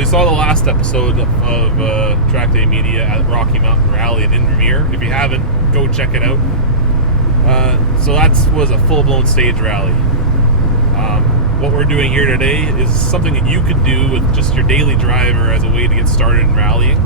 So you saw the last episode of Track Day Media at Rocky Mountain Rally in Invermere. If you haven't, go check it out. So that was a full-blown stage rally. What we're doing here today is something that you could do with just your daily driver as a way to get started in rallying.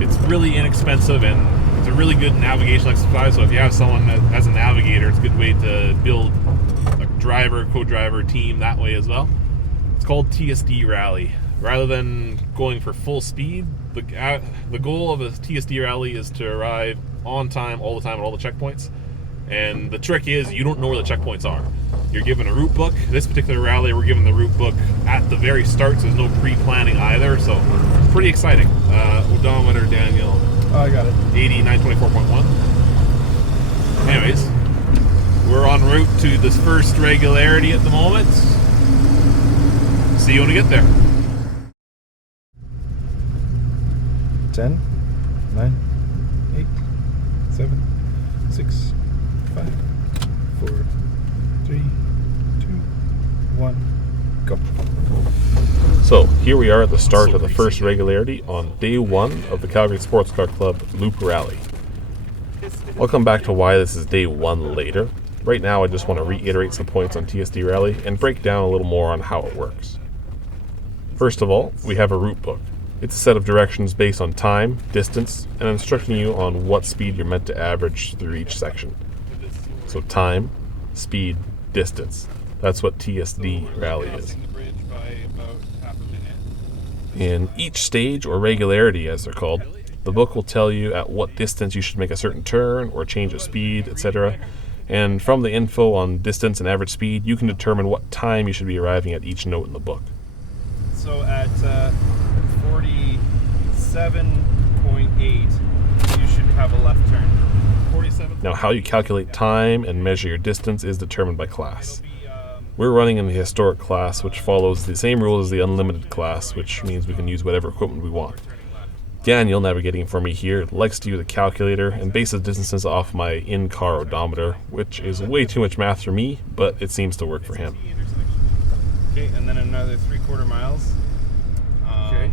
It's really inexpensive and it's a really good navigational exercise. So if you have someone that has a navigator, it's a good way to build a driver, co-driver team that way as well. It's called TSD Rally. Rather than going for full speed, the goal of a TSD Rally is to arrive on time, all the time, at all the checkpoints. And the trick is you don't know where the checkpoints are. You're given a route book. This particular rally, we're given the route book at the very start, so there's no pre-planning either. So it's pretty exciting. Odometer, Daniel. Oh, I got it. 8924.1. Anyways, we're en route to this first regularity at the moment. See you when we get there. 10, 9, 8, 7, 6, 5, 4, 3, 2, 1, go. So here we are at the start of the first regularity on day one of the Calgary Sports Car Club Loop Rally. I'll come back to why this is day one later. Right now I just want to reiterate some points on TSD Rally and break down a little more on how it works. First of all, we have a route book. It's a set of directions based on time, distance, and instructing you on what speed you're meant to average through each section. So time, speed, distance. That's what TSD Rally is. In each stage or regularity, as they're called, the book will tell you at what distance you should make a certain turn or change of speed, etc. And from the info on distance and average speed, you can determine what time you should be arriving at each note in the book. So at 47.8, you should have a left turn. 47. Now, how you calculate time and measure your distance is determined by class. We're running in the historic class, which follows the same rules as the unlimited class, which means we can use whatever equipment we want. Daniel, navigating for me here, likes to use a calculator and bases distances off my in-car odometer, which is way too much math for me, but it seems to work for him. Okay, and then another 3/4 miles. Okay.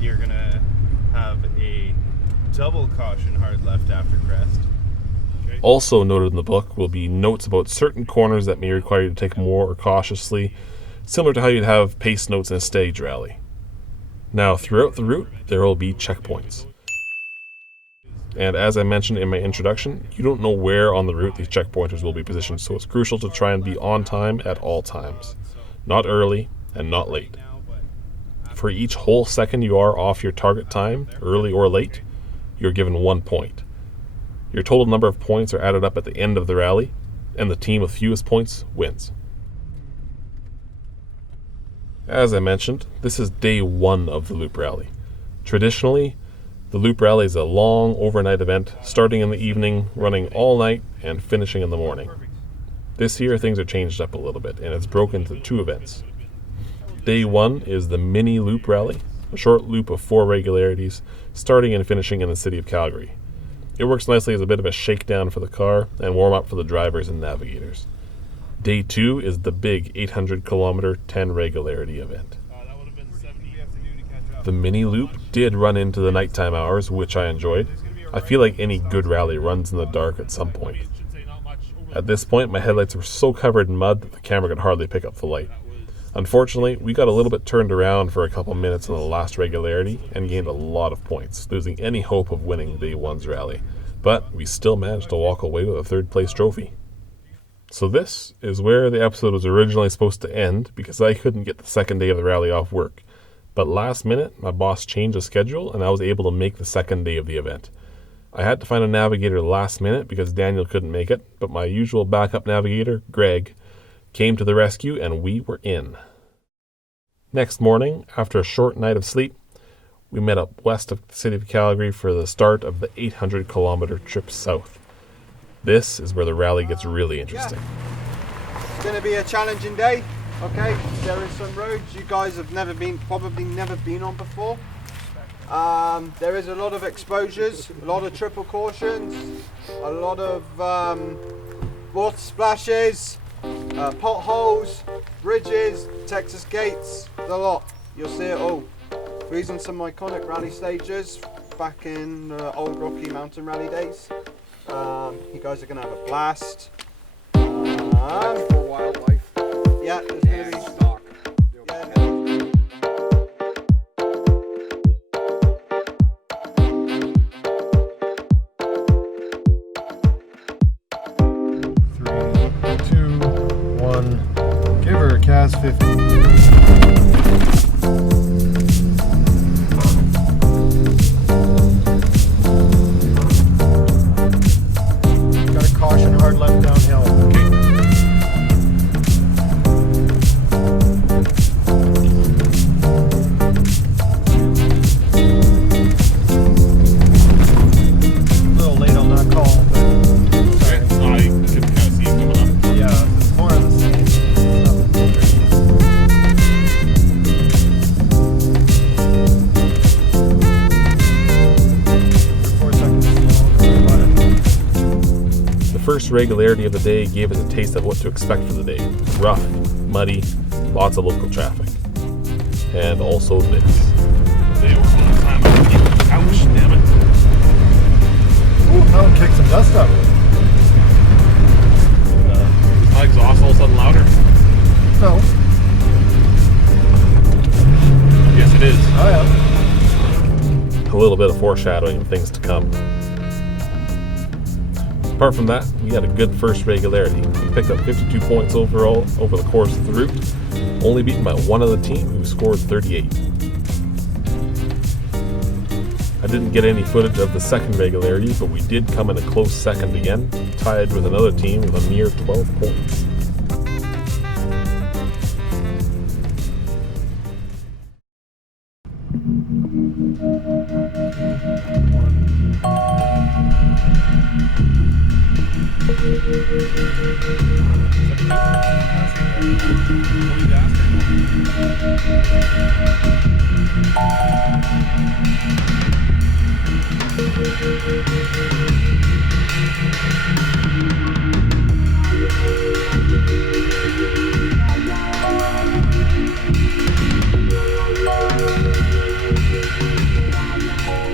You're gonna have a double caution hard left after crest. Okay. Also noted in the book will be notes about certain corners that may require you to take more or cautiously, similar to how you'd have pace notes in a stage rally. Now, throughout the route, there will be checkpoints. And as I mentioned in my introduction, you don't know where on the route these checkpointers will be positioned, so it's crucial to try and be on time at all times. Not early and not late. For each whole second you are off your target time, early or late, you're given 1 point. Your total number of points are added up at the end of the rally, and the team with fewest points wins. As I mentioned, this is day one of the Loop Rally. Traditionally, the Loop Rally is a long overnight event, starting in the evening, running all night, and finishing in the morning. This year, things are changed up a little bit, and it's broken into 2 events. Day one is the mini Loop Rally, a short loop of 4 regularities, starting and finishing in the city of Calgary. It works nicely as a bit of a shakedown for the car and warm-up for the drivers and navigators. Day 2 is the big 800-kilometer 10 regularity event. The mini loop did run into the nighttime hours, which I enjoyed. I feel like any good rally runs in the dark at some point. At this point, my headlights were so covered in mud that the camera could hardly pick up the light. Unfortunately, we got a little bit turned around for a couple minutes in the last regularity and gained a lot of points, losing any hope of winning day one's rally. But we still managed to walk away with a 3rd place trophy. So this is where the episode was originally supposed to end because I couldn't get the second day of the rally off work. But last minute, my boss changed the schedule and I was able to make the second day of the event. I had to find a navigator last minute because Daniel couldn't make it, but my usual backup navigator, Greg, came to the rescue and we were in. Next morning, after a short night of sleep, we met up west of the city of Calgary for the start of the 800-kilometer trip south. This is where the rally gets really interesting. It's going to be a challenging day. Okay, there is some roads you guys have probably never been on before. There is a lot of exposures, a lot of triple cautions, a lot of water splashes, potholes, bridges, Texas gates, the lot. You'll see it all. We're using some iconic rally stages back in the old Rocky Mountain Rally days. You guys are going to have a blast. For wildlife. Yeah, there's going to be stock. Yeah. 3, 2, 1. Give her a Cas 50. Got a caution hard left downhill. A little late on that call, but sorry. I can kind of see it coming up. Yeah, it's more of the same. Nothing too crazy. 4 seconds slow. Got it. The first regularity of the day gave us a taste of what to expect for the day. Rough, muddy, lots of local traffic. And also this. They were on time. Ouch, damn it. Ooh, that one kicked some dust up. My exhaust all of a sudden louder? No. Yes, it is. Oh yeah. A little bit of foreshadowing of things to come. Apart from that, we had a good first regularity. We picked up 52 points overall over the course of the route, only beaten by one other team who scored 38. I didn't get any footage of the second regularity, but we did come in a close second again, tied with another team with a mere 12 points.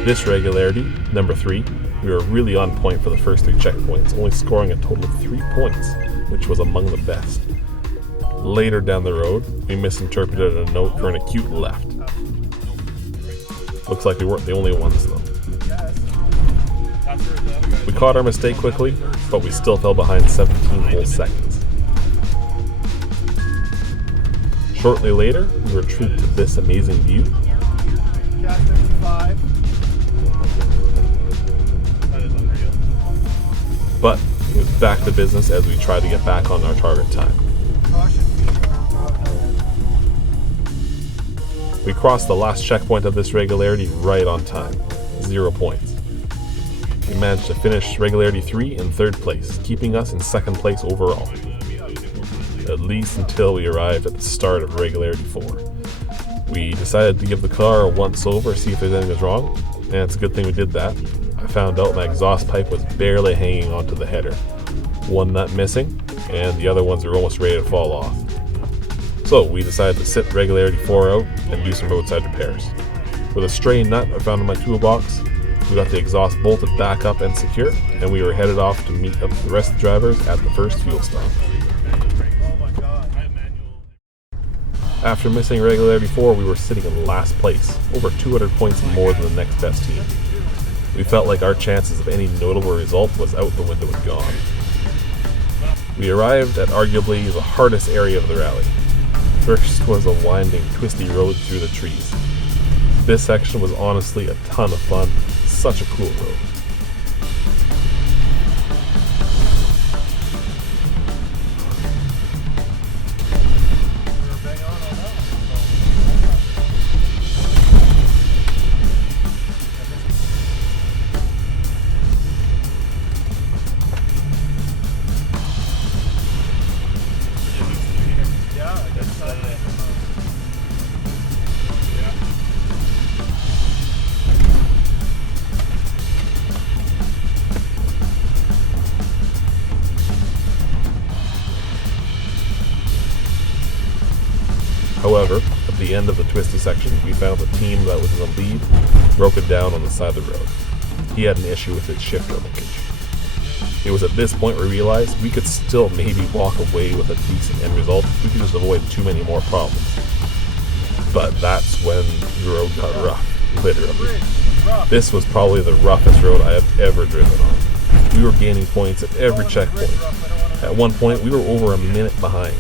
This regularity, number 3, we were really on point for the first 3 checkpoints, only scoring a total of 3 points, which was among the best. Later down the road, we misinterpreted a note for an acute left. Looks like we weren't the only ones though. We caught our mistake quickly, but we still fell behind 17 whole seconds. Shortly later, we were treated to this amazing view. Cas 55. But it was back to business as we tried to get back on our target time. Caution. We crossed the last checkpoint of this regularity right on time, 0 points. We managed to finish regularity 3 in 3rd place, keeping us in 2nd place overall. At least until we arrived at the start of regularity 4. We decided to give the car a once over, see if there's anything was wrong, and it's a good thing we did that. I found out my exhaust pipe was barely hanging onto the header. One nut missing, and the other ones were almost ready to fall off. So we decided to sit regularity 4 out and do some roadside repairs. With a stray nut I found in my toolbox, we got the exhaust bolted back up and secure, and we were headed off to meet up with the rest of the drivers at the first fuel stop. After missing regularity 4, we were sitting in last place, over 200 points more than the next best team. We felt like our chances of any notable result was out the window and gone. We arrived at arguably the hardest area of the rally. First was a winding, twisty road through the trees. This section was honestly a ton of fun, such a cool road. end of the twisty section, we found the team that was in the lead broken down on the side of the road. He had an issue with his shifter linkage. It was at this point we realized we could still maybe walk away with a decent end result if we could just avoid too many more problems. But that's when the road got rough, literally. This was probably the roughest road I have ever driven on. We were gaining points at every checkpoint. At one point, we were over a minute behind.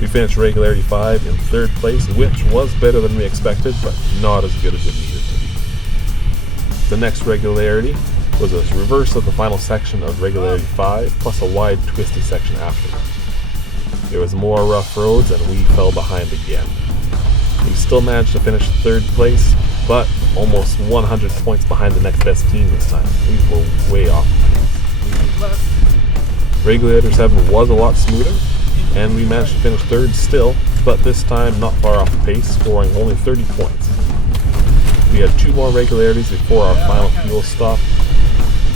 We finished regularity 5 in 3rd place, which was better than we expected, but not as good as it needed to be. The next regularity was a reverse of the final section of regularity 5, plus a wide twisty section after. There was more rough roads and we fell behind again. We still managed to finish 3rd place, but almost 100 points behind the next best team this time. We were way off. Regulator 7 was a lot smoother, and we managed to finish 3rd still, but this time not far off the pace, scoring only 30 points. We had 2 more regularities before our final fuel stop.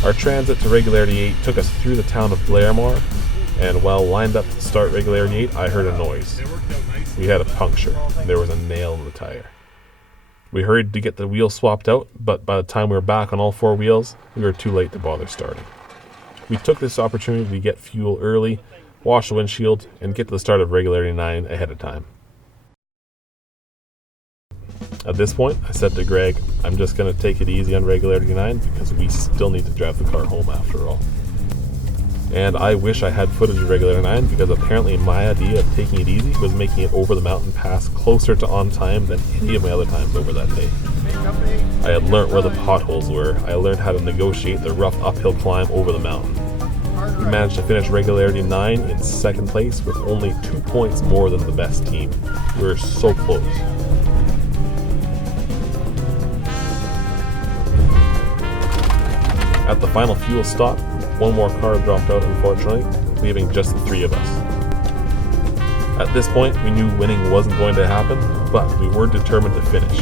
Our transit to regularity 8 took us through the town of Blairmore, and while lined up to start regularity 8, I heard a noise. We had a puncture, and there was a nail in the tire. We hurried to get the wheel swapped out, but by the time we were back on all 4 wheels, we were too late to bother starting. We took this opportunity to get fuel early, wash the windshield, and get to the start of regularity 9 ahead of time. At this point, I said to Greg, I'm just going to take it easy on regularity 9 because we still need to drive the car home after all. And I wish I had footage of regularity 9 because apparently my idea of taking it easy was making it over the mountain pass closer to on time than any of my other times over that day. I had learnt where the potholes were. I learned how to negotiate the rough uphill climb over the mountain. We managed to finish regularity 9 in 2nd place with only 2 points more than the best team. We were so close. At the final fuel stop, 1 more car dropped out unfortunately, leaving just the 3 of us. At this point, we knew winning wasn't going to happen, but we were determined to finish.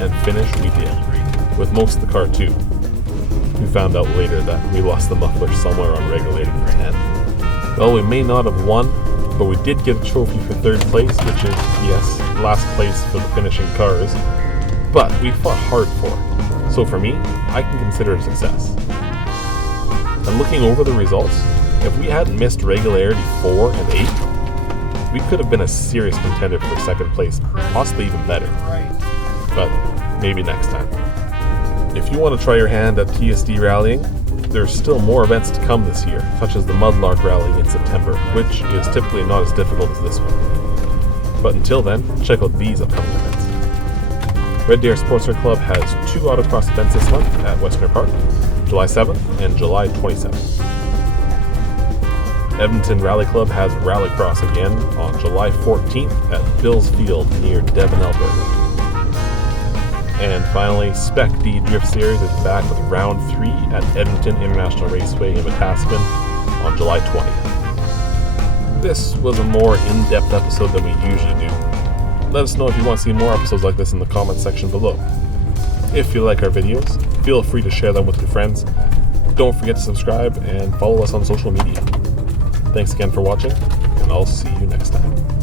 And finish we did, with most of the car too. We found out later that we lost the muffler somewhere on regularity 10. Well, we may not have won, but we did get a trophy for 3rd place, which is, yes, last place for the finishing cars, but we fought hard for it. So for me, I can consider it a success. And looking over the results, if we hadn't missed regularity 4 and 8, we could have been a serious contender for 2nd place, possibly even better. But maybe next time. If you want to try your hand at TSD rallying, there's still more events to come this year, such as the Mudlark Rally in September, which is typically not as difficult as this one. But until then, check out these upcoming events. Red Deer Sportswear Club has 2 autocross events this month at Western Park, July 7th and July 27th. Edmonton Rally Club has Rallycross again on July 14th at Bills Field near Devon, Alberta. And finally, Spec-D Drift Series is back with round 3 at Edmonton International Raceway in Wetaskiwin on July 20th. This was a more in-depth episode than we usually do. Let us know if you want to see more episodes like this in the comment section below. If you like our videos, feel free to share them with your friends. Don't forget to subscribe and follow us on social media. Thanks again for watching, and I'll see you next time.